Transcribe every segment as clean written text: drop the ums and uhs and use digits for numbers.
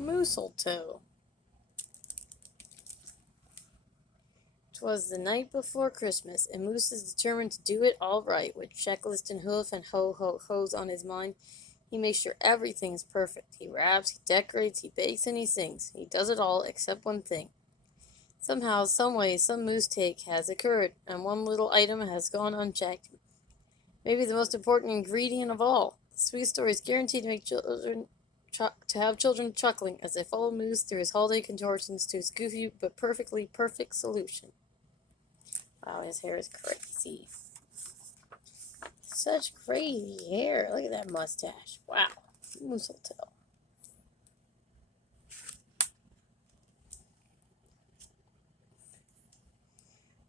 Mooseltoe. 'Twas the night before Christmas, and Moose is determined to do it all right. With checklist and hoof and ho-ho-hos on his mind, he makes sure everything's perfect. He wraps, he decorates, he bakes, and he sings. He does it all except one thing. Somehow, someway, some moose take has occurred, and one little item has gone unchecked. Maybe the most important ingredient of all. The sweet story is guaranteed to make to have children chuckling as they follow Moose through his holiday contortions to his goofy but perfectly perfect solution. Wow, his hair is crazy. Such crazy hair. Look at that mustache. Wow. Mooseltoe.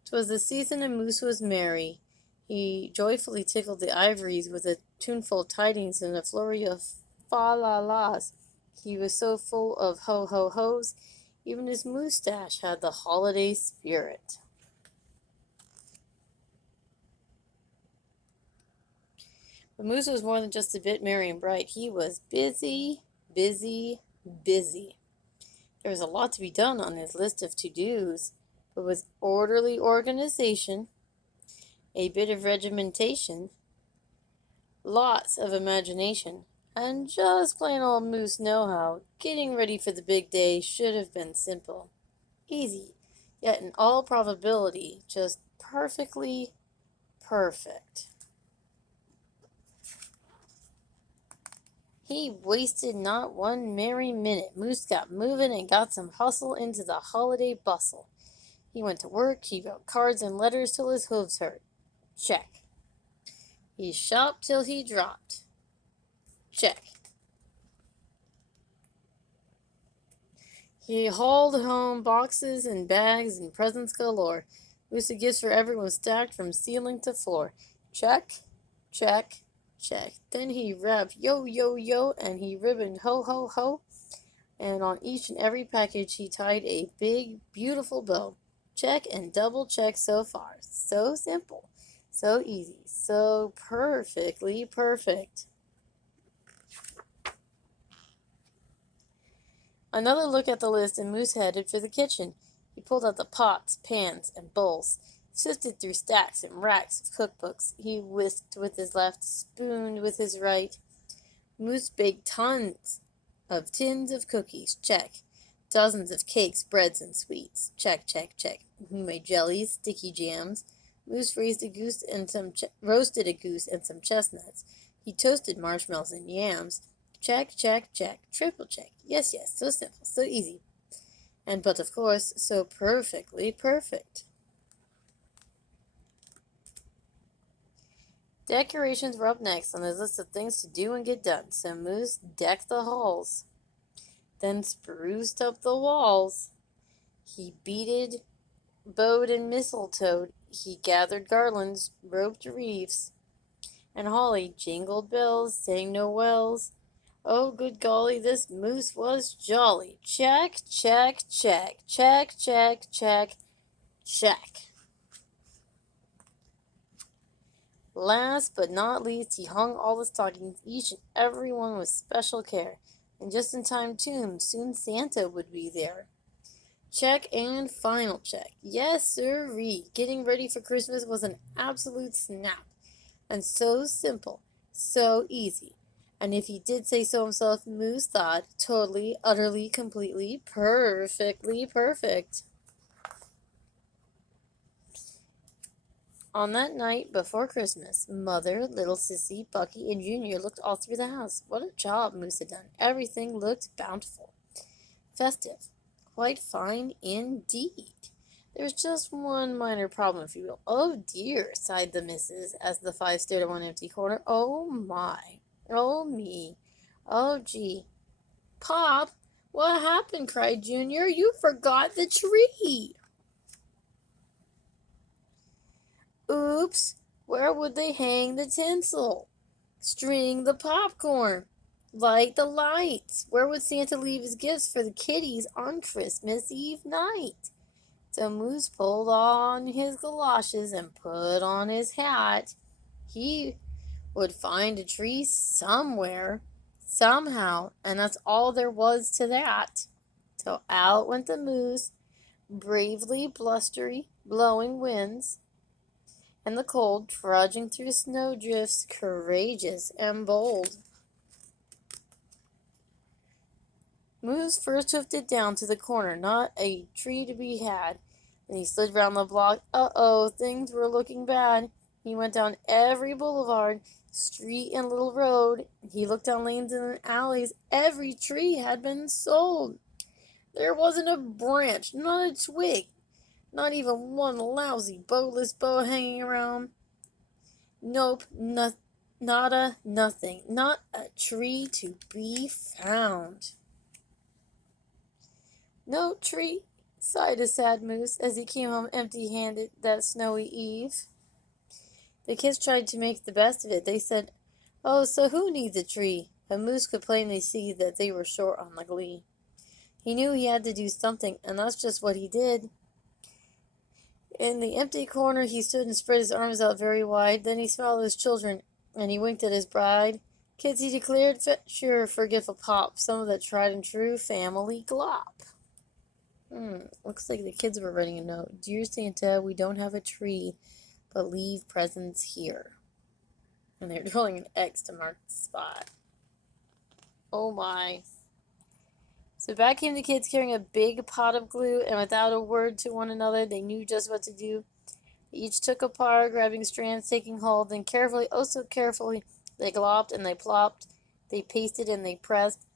'Twas the season and Moose was merry. He joyfully tickled the ivories with a tuneful of tidings and a flurry of fa-la-las. He was so full of ho-ho-hos, even his moustache had the holiday spirit. But Moose was more than just a bit merry and bright. He was busy, busy, busy. There was a lot to be done on his list of to-dos, but with orderly organization, a bit of regimentation, lots of imagination, and just plain old Moose know-how, getting ready for the big day should have been simple, easy, yet in all probability just perfectly perfect. He wasted not one merry minute. Moose got moving and got some hustle into the holiday bustle. He went to work, he wrote cards and letters till his hooves hurt. Check. He shopped till he dropped. Check. He hauled home boxes and bags and presents galore. Moose of gifts for everyone stacked from ceiling to floor. Check, check, check. Then he rapped yo, yo, yo, and he ribboned ho, ho, ho. And on each and every package he tied a big, beautiful bow. Check and double check so far. So simple, so easy, so perfectly perfect. Another look at the list, and Moose headed for the kitchen. He pulled out the pots, pans, and bowls, sifted through stacks and racks of cookbooks. He whisked with his left, spooned with his right. Moose baked tons of tins of cookies. Check. Dozens of cakes, breads, and sweets. Check, check, check. He made jellies, sticky jams. Moose roasted a goose and some chestnuts. He toasted marshmallows and yams. Check, check, check. Triple check. Yes, yes. So simple, so easy. But of course, so perfectly perfect. Decorations were up next on his list of things to do and get done, so Moose decked the halls, then spruced up the walls. He beaded, bowed, and mistletoed. He gathered garlands, roped wreaths, and holly, jingled bells, sang Noels. Oh, good golly, this Moose was jolly. Check, check, check, check, check, check, check. Last but not least, he hung all the stockings, each and every one with special care. And just in time, too, soon Santa would be there. Check and final check. Yes, sirree. Getting ready for Christmas was an absolute snap. And so simple, so easy. And if he did say so himself, Moose thought totally, utterly, completely, perfectly perfect. On that night before Christmas, Mother, little Sissy, Bucky, and Junior looked all through the house. What a job Moose had done. Everything looked bountiful, festive, quite fine indeed. There was just one minor problem, if you will. Oh dear, sighed the missus, as the five stared at one empty corner. Oh my. Oh me. Oh gee. Pop, what happened? Cried Junior. You forgot the tree. Oops. Where would they hang the tinsel? String the popcorn? Light the lights? Where would Santa leave his gifts for the kiddies on Christmas Eve night? So Moose pulled on his galoshes and put on his hat. He would find a tree somewhere, somehow, and that's all there was to that. So out went the moose, bravely blustery, blowing winds, and the cold, trudging through snowdrifts, courageous and bold. Moose first drifted down to the corner, not a tree to be had. Then he slid round the block. Uh-oh, things were looking bad. He went down every boulevard, street, and little road. He looked down lanes and alleys. Every tree had been sold. There wasn't a branch, not a twig, not even one lousy bowless bough hanging around. Nope, nada, nothing. Not a tree to be found. No tree, sighed a sad moose as he came home empty-handed that snowy eve. The kids tried to make the best of it. They said, "Oh, so who needs a tree?" But Moose could plainly see that they were short on the glee. He knew he had to do something, and that's just what he did. In the empty corner he stood and spread his arms out very wide. Then he smiled at his children, and he winked at his bride. "Kids," he declared, "sure forgive a pop, some of that tried and true family glop." Looks like the kids were writing a note. "Dear Santa, we don't have a tree, but leave presents here." And they're drawing an X to mark the spot. Oh my. So back came the kids carrying a big pot of glue, and without a word to one another, they knew just what to do. They each took a par, grabbing strands, taking hold, then carefully, oh so carefully, they glopped and they plopped, they pasted and they pressed,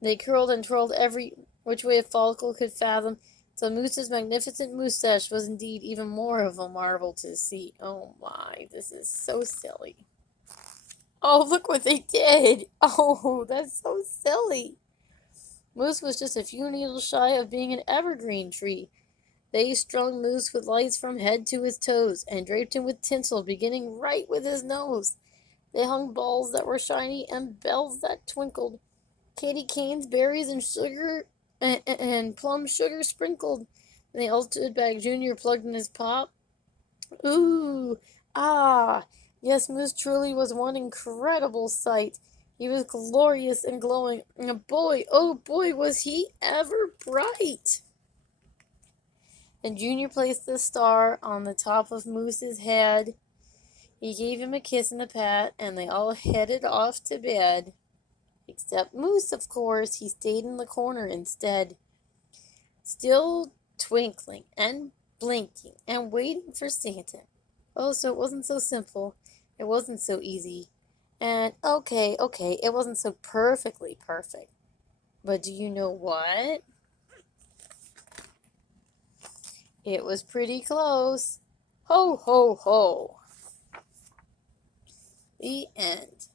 they curled and twirled every which way a follicle could fathom, so Moose's magnificent moustache was indeed even more of a marvel to see. Oh my, this is so silly. Oh, look what they did! Oh, that's so silly. Moose was just a few needles shy of being an evergreen tree. They strung Moose with lights from head to his toes, and draped him with tinsel, beginning right with his nose. They hung balls that were shiny and bells that twinkled, candy canes, berries, and sugar and plum sugar sprinkled. And they all stood back Junior plugged in his pop. Ooh, ah, yes, Moose truly was one incredible sight. He was glorious and glowing, and boy, oh boy, was he ever bright! And Junior placed the star on the top of Moose's head. He gave him a kiss and a pat, and they all headed off to bed. Except Moose, of course. He stayed in the corner instead, still twinkling and blinking and waiting for Santa. Oh, so it wasn't so simple. It wasn't so easy. And okay, it wasn't so perfectly perfect. But do you know what? It was pretty close. Ho, ho, ho. The end.